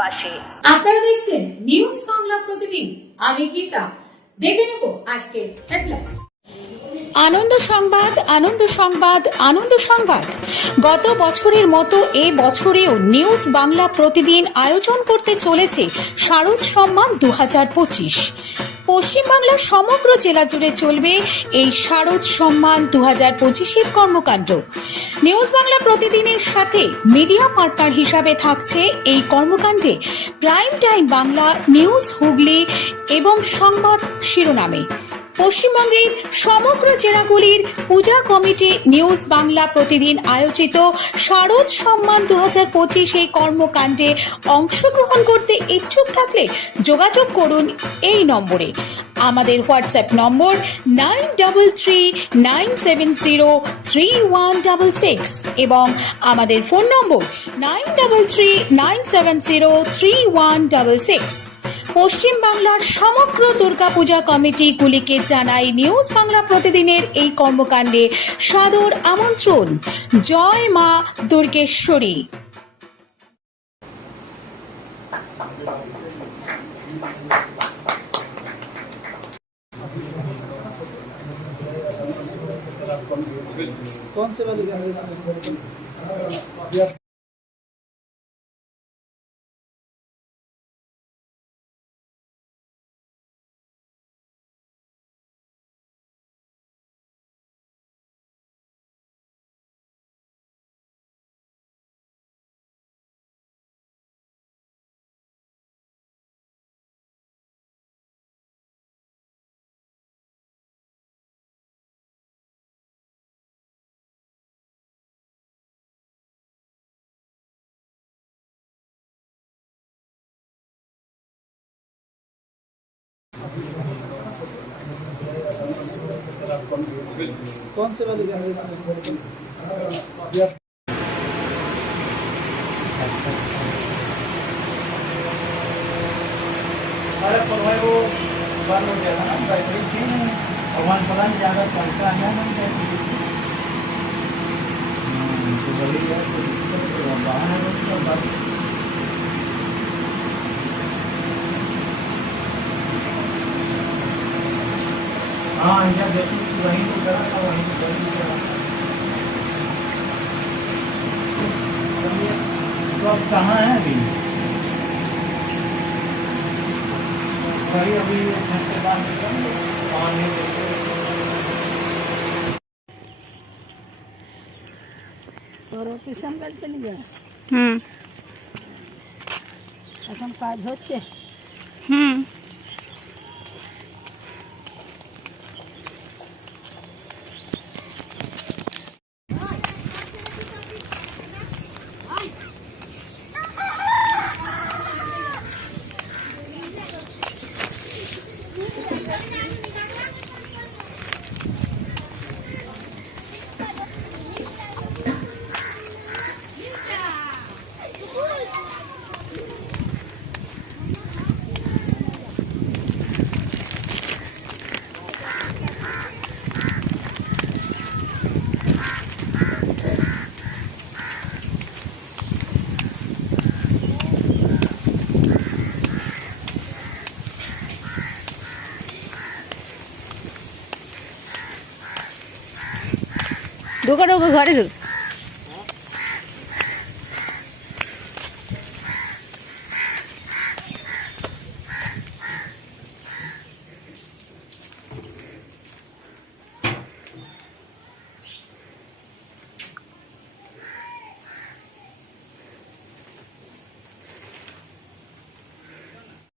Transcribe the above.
পাশে। আপনারা দেখছেন নিউজ বাংলা প্রতিদিন। আমি গীতা। দেখে নেব আজকে হেডলাইন্স। আনন্দ সংবাদ, আনন্দ সংবাদ, আনন্দ সংবাদ। গত বছরের মতো এ বছরেও নিউজ বাংলা প্রতিদিন আয়োজন করতে চলেছে শারদ সম্মান 2025। পশ্চিমবাংলার সমগ্র জেলা জুড়ে চলবে এই শারদ সম্মান 2025-এর কর্মকাণ্ড। নিউজ বাংলা প্রতিদিনের সাথে মিডিয়া পার্টনার হিসাবে থাকছে এই কর্মকাণ্ডে prime time Bangla, news Hooghly এবং সংবাদ শিরোনামে। পশ্চিমবঙ্গের সমগ্র জেলাগুলির পূজা কমিটি নিউজ বাংলা প্রতিদিন আয়োজিত শারদ সম্মান 2025 এই কর্মকাণ্ডে অংশগ্রহণ করতে ইচ্ছুক থাকলে যোগাযোগ করুন এই নম্বরে। আমাদের হোয়াটসঅ্যাপ নম্বর 9339703166 এবং আমাদের ফোন নম্বর 9339703166। পশ্চিম বাংলার সমগ্র দুর্গাপূজা কমিটিগুলিকে জানাই নিউজ বাংলা প্রতিদিনের এই কর্মকাণ্ডে সাদর আমন্ত্রণ। জয় মা দুর্গেশ্বরী। कौन से वाली गाड़ी कौन से वाली गाड़ी अरे पर भाई वो बंद हो गया था ना बैटरी थी और पता नहीं ज़्यादा पैसा आया ना तो बोली यार बाहर है तो बात हाँ यहाँ देखो वहीं तो करा था वहीं तो करा तो अब कहाँ है अभी भाई अभी घंटे बाद और ऑपरेशन कर चली गया এখন কাজ হচ্ছে ঢোকা ঢোকা ঘরে ঢোক।